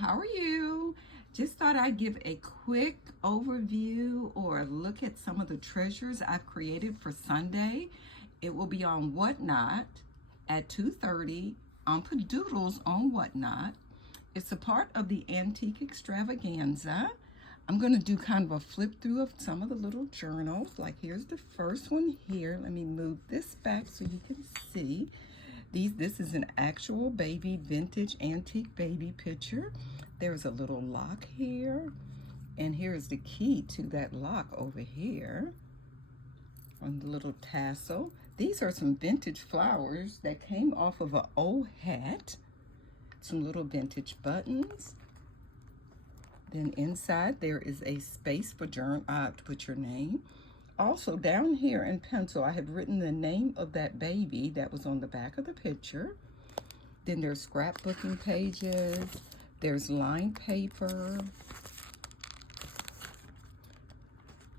how are you? Just thought I'd give a quick overview or look at some of the treasures I've created for Sunday. It will be on Whatnot at 2:30 on Padoodles on Whatnot. It's a part of the Antique Extravaganza. I'm going to do kind of a flip through of some of the little journals. Like here's the first one here. Let me move this back so you can see. This is an actual baby, vintage antique baby picture. There's a little lock here, and here's the key to that lock over here on the little tassel. These are some vintage flowers that came off of an old hat. Some little vintage buttons. Then inside there is a space for to put your name. Also down here in pencil, I have written the name of that baby that was on the back of the picture. Then there's scrapbooking pages. There's lined paper.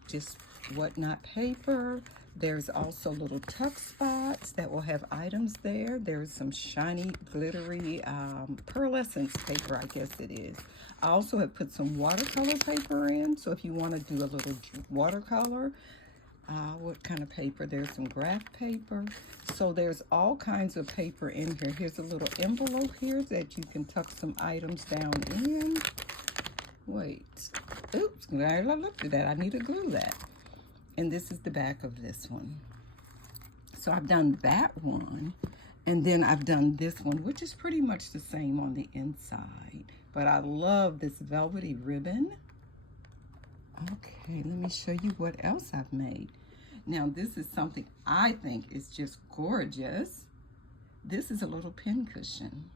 Just Whatnot paper. There's also little tuck spots that will have items there. There's some shiny, glittery pearlescence paper, I guess it is. I also have put some watercolor paper in, so if you want to do a little watercolor, what kind of paper? There's some graph paper. So there's all kinds of paper in here. Here's a little envelope here that you can tuck some items down in. Wait. Oops, I looked at that. I need to glue that. And this is the back of this one. So I've done that one. And then I've done this one, which is pretty much the same on the inside. But I love this velvety ribbon. Okay, let me show you what else I've made. Now, this is something I think is just gorgeous. This is a little pin cushion.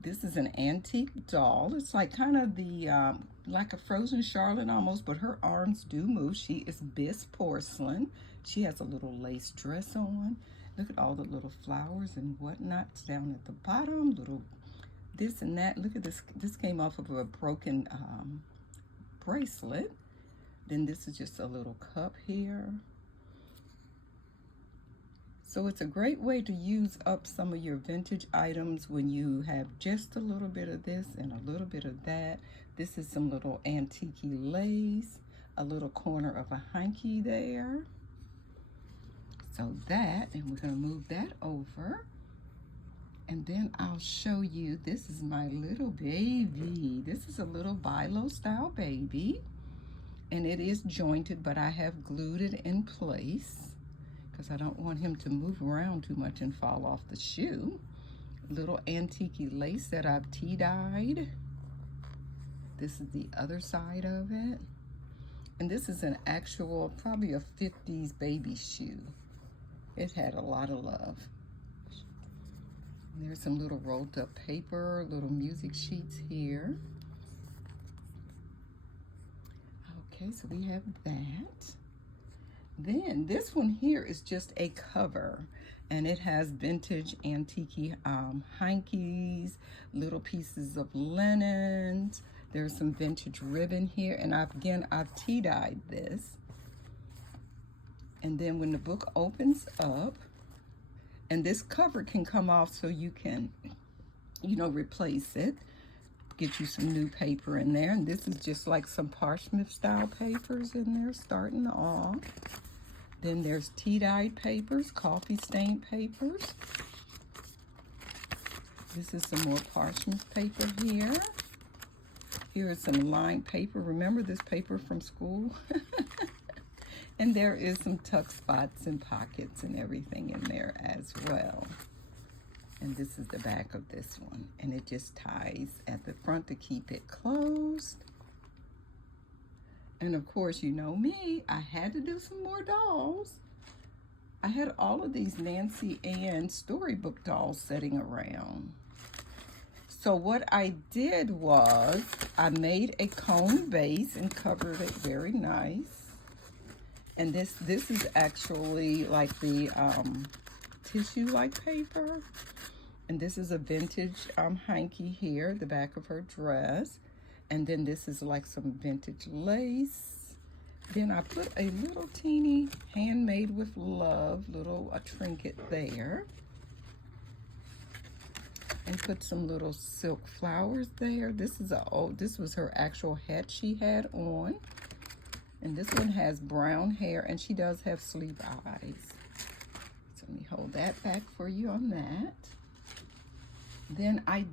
This is an antique doll. It's like kind of the, like a frozen Charlotte almost, but her arms do move. She is Bisque porcelain. She has a little lace dress on. Look at all the little flowers and whatnot down at the bottom. Little this and that. Look at this. This came off of a broken bracelet. Then this is just a little cup here. So it's a great way to use up some of your vintage items when you have just a little bit of this and a little bit of that. This is some little antique lace, a little corner of a hanky there. So that, and we're going to move that over. And then I'll show you, this is my little baby. This is a little Bilo style baby. And it is jointed, but I have glued it in place because I don't want him to move around too much and fall off the shoe. Little antique lace that I've tea-dyed. This is the other side of it. And this is an actual, probably a 50s baby shoe. It had a lot of love. And there's some little rolled up paper, little music sheets here. Okay, so we have that. Then this one here is just a cover, and it has vintage antique hankies, little pieces of linens. There's some vintage ribbon here, and I've tea-dyed this. And then when the book opens up, and this cover can come off so you can, replace it. Get you some new paper in there. And this is just like some parchment style papers in there starting off. Then there's tea-dyed papers, coffee stained papers. This is some more parchment paper here. Here is some lined paper. Remember this paper from school? And there is some tuck spots and pockets and everything in there as well. And this is the back of this one. And it just ties at the front to keep it closed. And of course, you know me, I had to do some more dolls. I had all of these Nancy Ann storybook dolls sitting around. So what I did was I made a cone base and covered it very nice. And this is actually like the tissue-like paper. And this is a vintage hanky here, the back of her dress. And then this is like some vintage lace. Then I put a little teeny handmade with love, a trinket there. and put some little silk flowers there. This was her actual hat she had on. And this one has brown hair, and she does have sleep eyes. So let me hold that back for you on that. Then I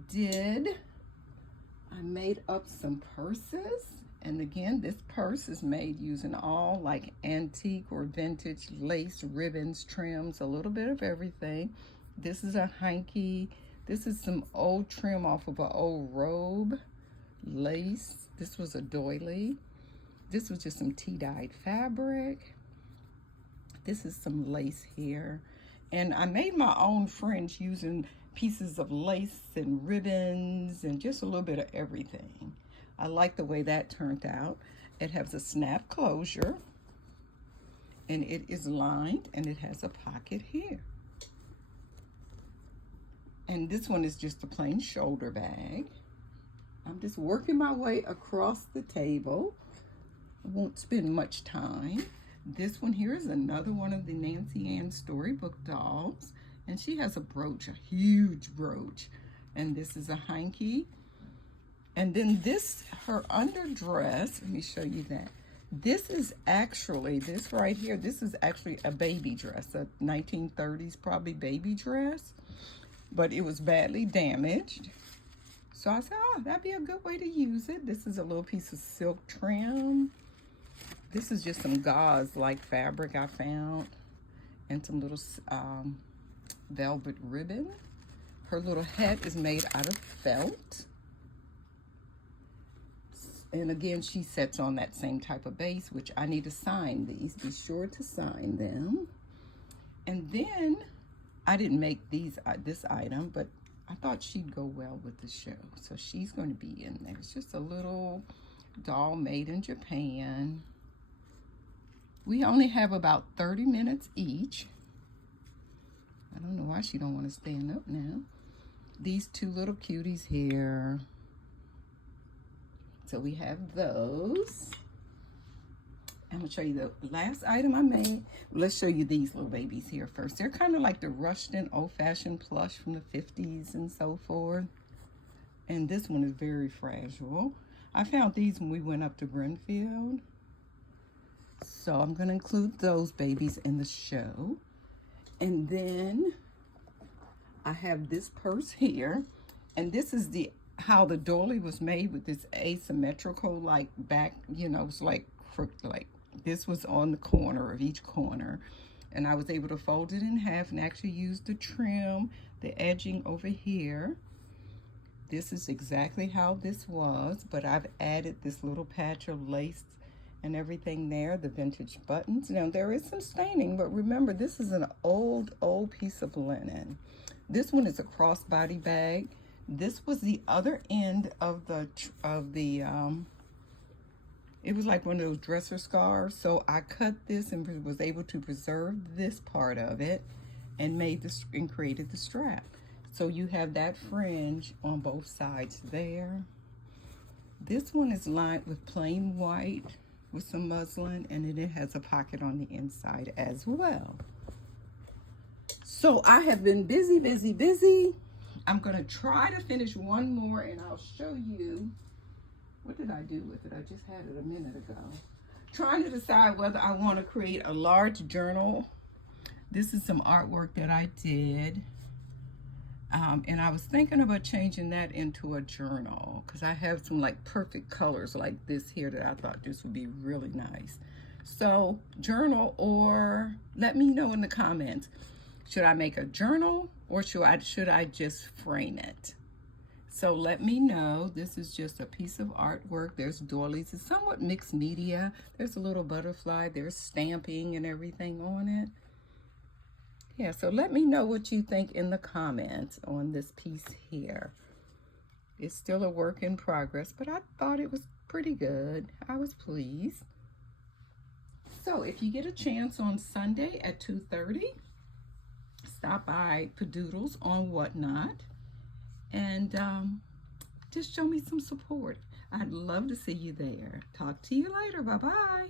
made up some purses. And again, this purse is made using all like antique or vintage lace, ribbons, trims, a little bit of everything. This is a hanky. This is some old trim off of an old robe, lace. This was a doily. This was just some tea-dyed fabric. This is some lace here. And I made my own fringe using pieces of lace and ribbons and just a little bit of everything. I like the way that turned out. It has a snap closure, and it is lined, and it has a pocket here. And this one is just a plain shoulder bag. I'm just working my way across the table. I won't spend much time. This one here is another one of the Nancy Ann Storybook dolls, and she has a brooch, a huge brooch. And this is a hanky. And then this, her underdress, let me show you that. This right here, this is actually a baby dress, a 1930s probably baby dress, but it was badly damaged. So I said, oh, that'd be a good way to use it. This is a little piece of silk trim. This is just some gauze-like fabric I found, and some little velvet ribbon. Her little hat is made out of felt. And again, she sets on that same type of base, which I need to sign these. Be sure to sign them. And then, I didn't make this item, but I thought she'd go well with the show. So she's going to be in there. It's just a little doll made in Japan. We only have about 30 minutes each. I don't know why she don't want to stand up now. These two little cuties here. So we have those. I'm gonna show you the last item I made. Let's show you these little babies here first. They're kind of like the Russian old-fashioned plush from the 50s and so forth. And this one is very fragile. I found these when we went up to Greenfield. So I'm gonna include those babies in the show. And then I have this purse here. And this is how the doily was made, with this asymmetrical like back, you know, it's like crooked, like this was on the corner of each corner, and I was able to fold it in half and actually use the trim, the edging over here. This is exactly how this was, but I've added this little patch of lace and everything there, the vintage buttons. Now there is some staining, but remember, this is an old piece of linen. This one is a crossbody bag. This was the other end of it was like one of those dresser scarves. So I cut this and was able to preserve this part of it and created the strap. So you have that fringe on both sides there. This one is lined with plain white with some muslin, and it has a pocket on the inside as well. So I have been busy. I'm gonna try to finish one more, and I'll show you, what did I do with it? I just had it a minute ago. Trying to decide whether I want to create a large journal. This is some artwork that I did. And I was thinking about changing that into a journal, because I have some like perfect colors like this here that I thought this would be really nice. So journal, or let me know in the comments. Should I make a journal, or should I just frame it? So let me know. This is just a piece of artwork. There's doilies. It's somewhat mixed media. There's a little butterfly. There's stamping and everything on it. Yeah, so let me know what you think in the comments on this piece here. It's still a work in progress, but I thought it was pretty good. I was pleased. So if you get a chance on Sunday at 2:30, stop by Padoodles on Whatnot, and just show me some support. I'd love to see you there. Talk to you later. Bye-bye.